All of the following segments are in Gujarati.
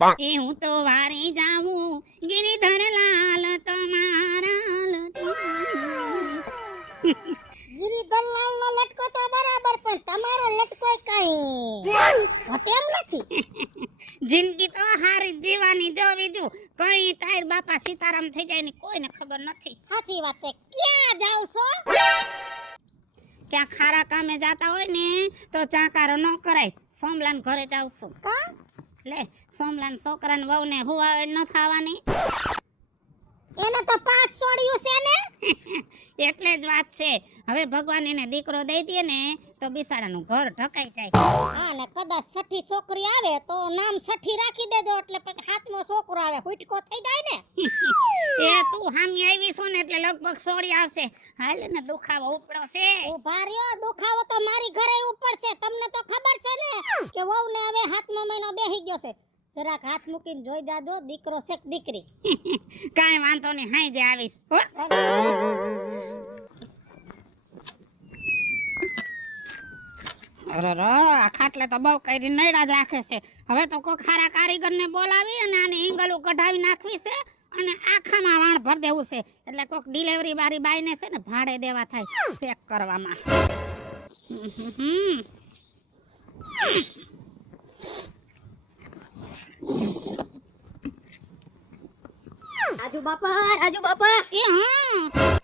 એ હું તો વારી જાઉં ગિરિધર લાલ તમારા ગિરિધર લાલ નો લટકો તો બરાબર પણ તમારો લટકો કઈ ઘટેમ નથી. જિંદગી તો હારી જીવાની જો બીજું કઈ ટાઈર બાપા સીતારામ થઈ જાય ને કોઈને ખબર નથી. સાચી વાત છે. ક્યાં જાવ છો? ક્યાં ખારા કામે જાતા હોય ને તો ચાકારો ન કરાય. સોમલાન ઘરે જાઉં છું. કા લે સોમલાન છોકરાને વહુને હુવાડ ન થાવાની. એને તો 5 છોડ્યું છે ને. એટલે જ વાત છે. હવે ભગવાન એને દીકરો દઈ દે ને તો બિસાડાનું ઘર ઢકાઈ જાય. હા ને કદાચ છઠ્ઠી છોકરી આવે તો નામ છઠ્ઠી રાખી દેજો એટલે પછી હાથમાં છોકરો આવે હુટકો થઈ જાય ને. એ તું હામી આવી છો ને એટલે લગભગ સોડી આવશે. હાલ ને દુખાવો ઉપડો છે. ઉભા રહ્યો દુખાવો તો મારી ઘરે ઉપડશે. તમને તો ખબર છે ને કે વહુને હવે હાથમાં મહિનો બેહી ગયો છે. જરાક હાથ મૂકીને જોઈ જાજો દીકરો છે કે દીકરી. કાંઈ વાંધો નહીં હાઈ જે આવીશ હો. અરે આ ખાટલે તો બહુ કરી નૈડા જ રાખે છે. હવે તો કોઈ ખારા કારીગરને બોલાવી અને આને ઈંગલું કઢાવી નાખવી છે અને આખામાં વાણ ભર દેવું છે એટલે કોક ડિલિવરી વાળી બાઈને છે ને ભાડે દેવા થાય ચેક કરવામાં. રાજુ બાપા એ હા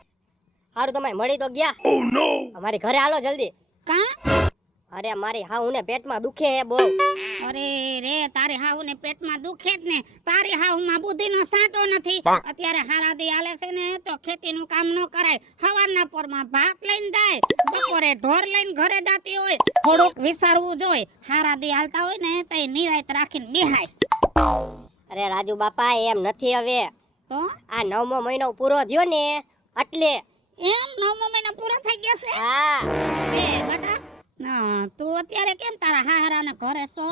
હારું તમે મળી તો ગયા. અમારી ઘરે હાલો જલ્દી. કા અરે મારી હાઉને પેટમાં દુખે હે બહુ. અરે રે તારી હાહુને પેટમાં દુખે જ ને. તારી હાહુમાં બુદ્ધિનો સાંટો નથી. અત્યારે હારાદી હાલે છે ને તો ખેતીનું કામ ન કરાય. સવારના પોરમાં ભાત લઈને જાય, બપોરે ઢોર લઈને ઘરે જાતી હોય. થોડુંક વિચારવું જોઈએ. હારાદી હાલતા હોય ને તો નિરાયત રાખીને બેહાય. અરે રાજુ બાપા એમ નથી હવે. તો આ 9મો મહિનો પૂરો થયો ને એટલે એમ 9મો મહિનો પૂરો થઈ ગયો છે. હા એ બેટા ના તું અત્યારે કેમ તારા હારાને ઘરે છો?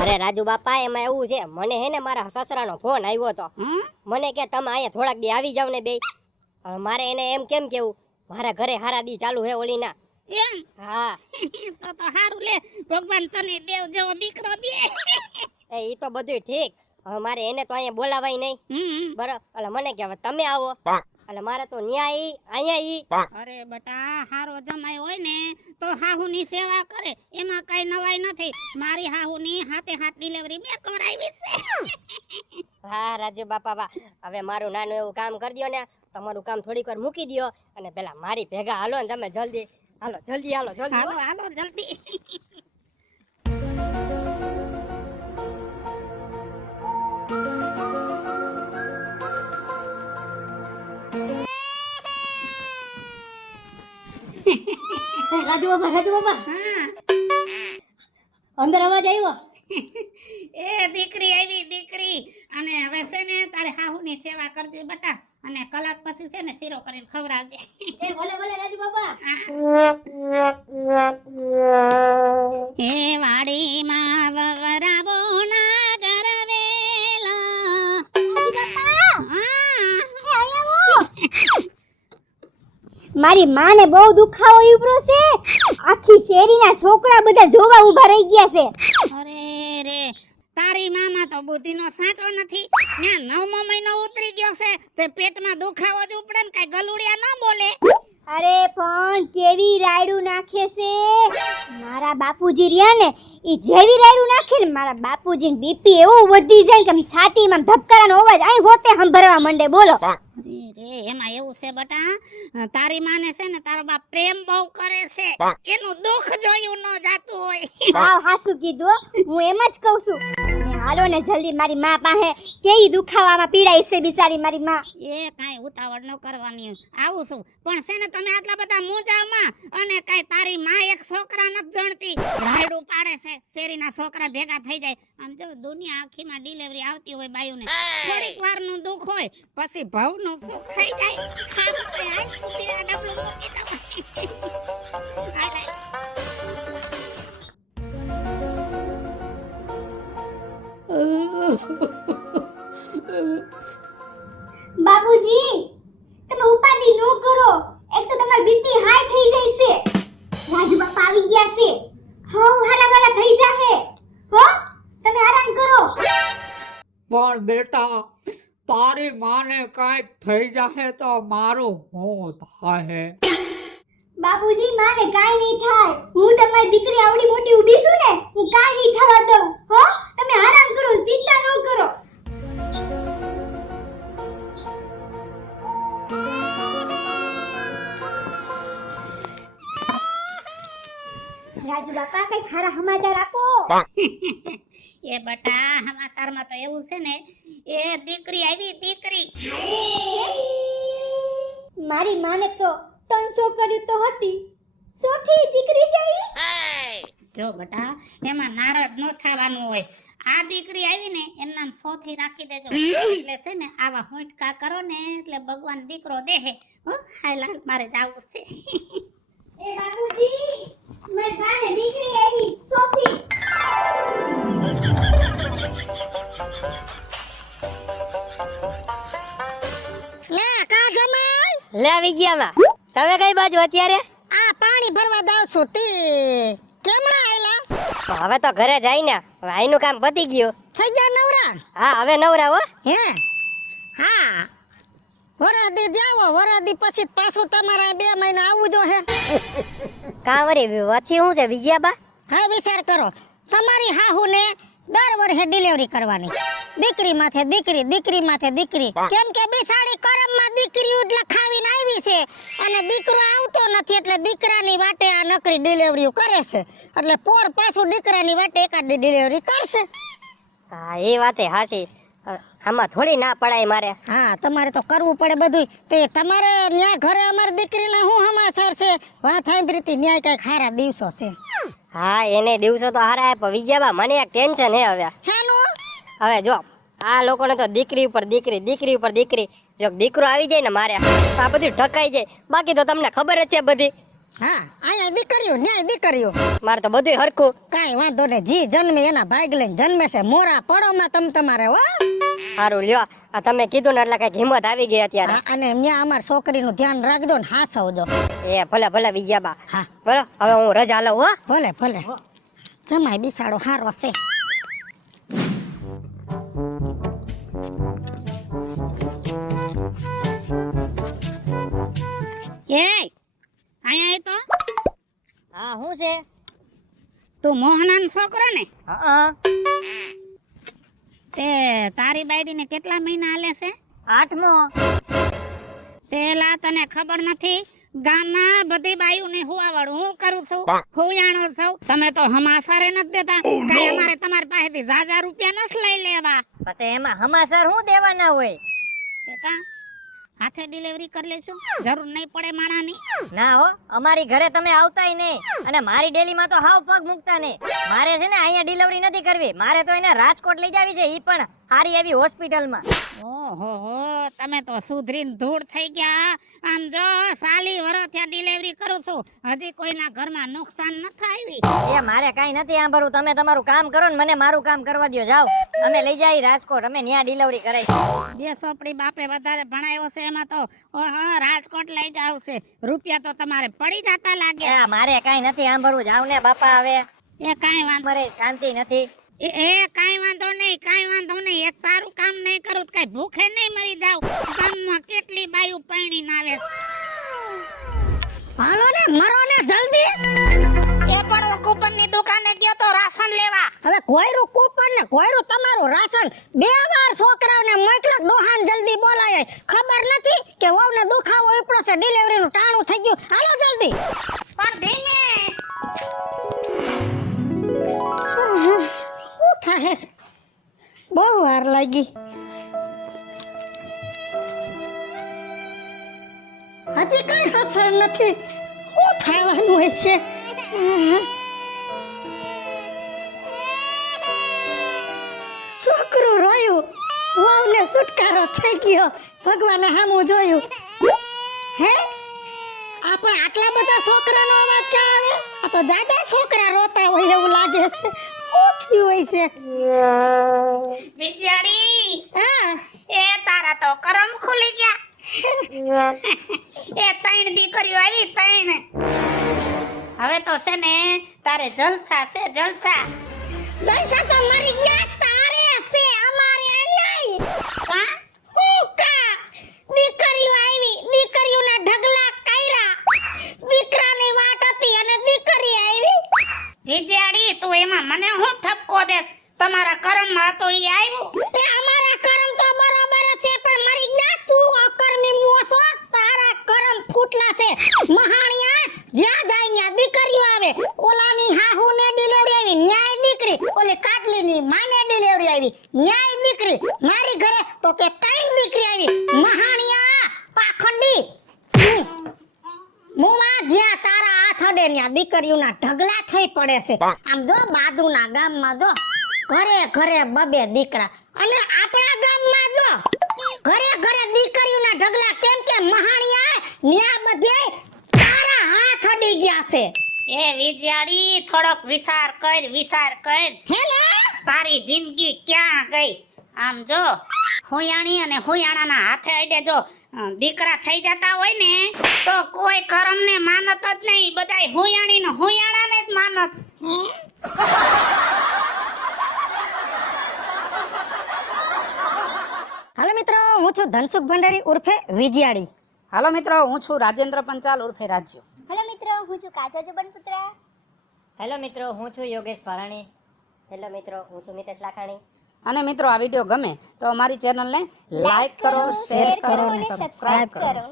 અરે રાજુ બાપા એમાં એવું છે મને હે ને મારા સસરાનો ફોન આવ્યો તો. મને કે તમે અહીંયા થોડાક દી આવી જાવ ને બે. મારે એને એમ કેમ કેવું મારા ઘરે હારા દી ચાલુ હે ઓલીના. એમ હા તો હારું લે ભગવાન તને દેવ જેવો દીકરો દે. એ ઈ તો બધું ઠીક. હવે મારે એને તો અહીંયા બોલાવાય નહીં બરાબર. એટલે મને કે હવે તમે આવો એટલે મારે તો ન્યાય અહીંયા અરે બટા હારો જમાઈ હોય ને તો હાહુની સેવા કરે એમાં કઈ નવાઈ નથી. મારી હાહુની હાથે હાથ ડિલિવરી મેં કરાવી છે. હા રાજુ બાપા બા હવે મારું નાનું એવું કામ કરી દ્યો ને તમારું કામ થોડીક વાર મૂકી દ્યો અને પેલા મારી ભેગા હાલો ને તમે જલ્દી હાલો હાલો હાલો જલ્દી. રાજુ બાપા હા અંદર અવાજ આવ્યો. એ દીકરી આવી દીકરી. અને હવે છે ને તારે હાહુની સેવા કરજે બટા અને કલાક પછી છે ને શીરો કરીને ખવડાવજે. એ ભલે રાજુ બાપા. એ વાડીમાં વવરાવો ના ગરવેલા. મારી માને બહુ દુખાવો ઉભરો છે. આખી શેરીના છોકરા બધા જોવા ઊભા રહી ગયા છે. અરે રે તારી મામા તો બુદ્ધિનો સાંટો નથી. ત્યાં 9મો મહિનો ઉતરી ગયો છે તે પેટમાં દુખાવો જ ઉપડે ને કઈ ગલુડિયા ન બોલે. અરે પણ કેવી રાયડું નાખે છે મારા બાપુજી રહ્યા ને ઈ જેવી રાયડું નાખે ને મારા બાપુજી ને બીપી એવું વધી જાય કે છાતીમાં ધબકારાનો અવાજ આઈ હોતે સંભળવા માંડે. બોલો અરે રે એમાં એવું છે બટા તારી માને છે ને તારો બાપ પ્રેમ બહુ કરે છે એનું દુઃખ જોયું ન જાતું હોય. હાવ હાસુ કીધું. હું એમ જ કહું છું. હાલો ને જલ્દી મારી માં પાસે કેવી દુખાવામાં પીડાય છે બિચારી મારી માં. એ કાઈ ઉતાવળ ન કરવાની. આવું છું પણ છે ને તમે આટલા બધા મૂંઝામાં અને કાઈ તારી માં એક છોકરા નથી જણતી. રાયડું પાડે છે શેરીના છોકરા ભેગા થઈ જાય. આમ જો દુનિયા આખીમાં ડિલિવરી આવતી હોય બાયુને થોડીક વારનું દુઃખ હોય પછી ભવનું સુખ થઈ જાય. ખાવું તો આય પીડા ડબલું મૂકી દો. હાલે. બાબુજી તમે ઉપાધિ ન કરો. એક તો તમારી બીપી હાઈ થઈ જાય છે. રાજુ બાપા આવી ગયા છે. હાવ હારા વાળા થઈ જાહે. હો તમે આરામ કરો. પણ બેટા તારી માને કાંઈક થઈ જાહે તો મારું શું થાહે? બાપુજી માને કાઈ નહીં થાય. હું તમારી દીકરી આવડી મોટી ઊભી છું ને, હું કાઈ નહીં થવા દઉં. હો, તમે આરામ કરો, ચિંતા ન કરો. રાજુ બાપા કઈ સારા સમાચાર આપો. એ બટા સમાચારમાં તો એવું છે ને, એ દીકરી આવી, દીકરી. મારી માને તો 300 કર્યું તો હતી, સોથી દીકરી જાય. જો બટા એમાં નારાજ ન થવાનું હોય. આ દીકરી આવી ને એનું નામ સોથી રાખી દેજો. એટલે છે ને આવા હોંટકા કરો ને એટલે ભગવાન દીકરો દેહે. હો હાય લાલ મારે જાવું છે. એ બાપુજી મારી માને દીકરી આવી, સોથી. લે કા જમાઈ લે વિજયામાં તમે કઈ બાજુ અત્યારે? આ પાણી ભરવા દાવ છું તે કેમણા આયલા હવે તો ઘરે જાય ને, હવે આઈનું કામ પતી ગયું. થઈ ગયા નવરા હા હવે નવરા હો. હે હા વરાદી જાવો વરાદી પછી પાછું તમારે 2 મહિના આવવું જો હે કાંવરી વચ્ચે શું છે વિજયાબા? હા વિચાર કરો તમારી હાહુને દર વર્ષે ડિલિવરી કરવાની, દીકરી માથે દીકરી, દીકરી માથે દીકરી. કેમ કે બિસાડી કરમમાં દીકરીઓ એટલે ખાવીને આવી છે અને દીકરો આવતો નથી એટલે દીકરાની વાટે આ નકરી ડિલિવરીઓ કરે છે. એટલે પોર પાછું દીકરાની વાટે એકાદી ડિલિવરી કરશે. હા એ વાતે હાચી. આમાં થોડી ના પડાય મારે. હા તમારે તો કરવું પડે બધું. તે તમારે ન્યા ઘરે અમારી દીકરીના શું સમાચાર છે? વાત સાંભળીતી ન્યાય કઈક સારા દિવસો છે. હા એને દિવસો તો હારા, પણ વિજયાબા મને એક ટેન્શન હે હવે. હેનું? હવે જો આ લોકોને તો દીકરી ઉપર દીકરી, દીકરી ઉપર દીકરી. જો દીકરો આવી જાય ને મારે તો આ બધું ઢકાઈ જાય. બાકી તો તમને ખબર જ છે બધી. હા અહીંયા દીકરીઓ ન્યાય દીકરીઓ. મારે તો બધું હરખું. કાંઈ વાંધો ને, જી જન્મે એના ભાગ લઈને જન્મે છે. મોરા પડોમાં તમારે હો. સારું લ્યો, આ તમે કીધું ને એટલે કઈક હિંમત આવી ગઈ અત્યારે. હા, અને ત્યાં અમાર છોકરીનું ધ્યાન રાખજો ને હાસવજો. એ ભલે ભલે વિજયાબા. હા બોલો હવે હું રજા લઉં હો. ભલે ભલે. જમાઈ બિસાડો હારો છે. એ અહીંયા તો હા શું છે? તું મોહનાનો છોકરો ને? હા તે તારી બાયડીને કેટલા મહિના હાલે છે? 8મો. તેલા તને ખબર નથી? ગામમાં બધી બાયુને હુવાવાળું હું કરું છું, હુયાણો છું. તમે તો હમાસારે નથી દેતા. કઈ અમારે તમારી પાસેથી ઝાઝા રૂપિયા નથી લઈ લેવા. પછી એમાં હમાસર શું દેવાના હોય? તે કા હાથે ડિલિવરી કરી લેશું, જરૂર નહીં પડે માણાની. ના હો, અમારી ઘરે તમે આવતાય નહીં અને મારી ડેલીમાં તો હાવ પગ મૂકતા નહીં. મારે છે ને અહીંયા ડિલિવરી નથી કરવી, મારે તો એને રાજકોટ લઈ જાવી છે, ઈ પણ સારી એવી હોસ્પિટલમાં. ઓહો હો, તમે તો સુધરીને ધૂળ થઈ ગયા. આમ જો સાલી વરસ થયા ડિલિવરી કરું છું, હજી કોઈના ઘરમાં નુકસાન નથી આવી. એ મારે કાઈ નથી સાંભળવું, તમે તમારું કામ કરો ને મને મારું કામ કરવા દ્યો. જાઓ અમે લઈ જાય રાજકોટ, અમે ન્યા ડિલિવરી કરાઈ. બે સોપડી બાપે વધારે ભણાવ્યો છે એમાં તો રાજકોટ લઈ જાવ છે. રૂપિયા તો તમારે પડી જતા લાગે. એ મારે કાઈ નથી સાંભળવું, જાવ ને બાપા. હવે એ કાઈ વાંધો મારે શાંતિ નથી. એ કાઈ વાંધો નહીં, કાઈ વાંધો નહીં. એક તારું કામ નહીં કરું તો કઈ ભૂખે નહીં મરી જાવ. ગામમાં કેટલી બાયું પૈણીને આવે છે. હાલો ને મરો ને જલ્દી. એ પણ કૂપનની દુકાને ગયો તો રાશન લેવા. હવે કોયરું કૂપન ને કોયરું તમારું રાશન. 2 વાર છોકરાઓને મોકલા ડોહાન જલ્દી બોલાય. ખબર નથી કે વહુને દુખાવો ઉપડો છે, ડિલિવરીનું ટાણું થઈ ગયું. હાલો જલ્દી. પણ ધીમે. શું થાય? બહુ વાર લાગી. હજી કઈ અસર નથી. શું થવાનું હોય છે? છોકરું રોયું, વહુને છુટકારો થઈ ગયો. ભગવાને સામું જોયું. હે આ પણ આટલા બધા છોકરાનો અવાજ ક્યાં આવે? આ તો દાદા છોકરા રોતા હોય એવું લાગે છે. શું થયું હોય છે? વિચારી હા એ તારા તો કરમ ખુલી ગયા. એ 3 દીકરીઓ આવી, 3. હવે તો છે ને તારે જલસા છે, જલસા. જલસા તો મરી ગયા તારે છે, અમારે ના. કરમમાં હતો ઈ આવ્યું. એ અમારા કર્મ તો બરોબર જ છે પણ મરી ગયા તું અકર્મી મોસો તારા કર્મ ફૂટલા છે મહાણિયા જ્યાં જાય ત્યાં દીકરીઓ આવે ઓલાની હાહુને ડિલિવરી આવી ન્યાય દીકરી ઓલી કાટલીની માને ડિલિવરી આવી ન્યાય દીકરી મારી ઘરે તો કે ત્રણ દીકરી આવી મહાણિયા પાખંડી મુવા જ્યાં તારા હાથ અડે ત્યાં દીકરીઓના ઢગલા થઈ પડે છે આમ જો બાદુના ગામમાં જો ઘરે ઘરે બબે દીકરા અને આપણા ગામમાં જો ઘરે ઘરે દીકરીઓના ઢગલા કેમ કે મહાણિયા ન્યા બધે તારા હાથ અડી ગયા છે એ વિજયાડી થોડોક વિચાર કર હેલે તારી જિંદગી ક્યાં ગઈ? આમ જો હુયાણી અને હુયાણાના હાથે અડે જો દીકરા થઈ જતા હોય ને તો કોઈ કરમને માનત જ નહીં, બધાય હુયાણી ને હુયાણાને જ માનત. હાલો મિત્રો હું છું ધનસુખ ભંડારી ઉર્ફે વિજયાડી. હાલો મિત્રો, હું છું રાજેન્દ્ર પંચાલ ઉર્ફે રાજ્યો. હેલો મિત્રો, હું છું કાચા જુબનપુત્રા. હેલો મિત્રો, હું છું યોગેશ ભારાણી. હેલો મિત્રો, હું છું મિતેશ લાખાણી. અને મિત્રો આ વિડીયો ગમે તો અમારી ચેનલને લાઈક કરો, શેર કરો અને સબસ્ક્રાઇબ કરો. કરો.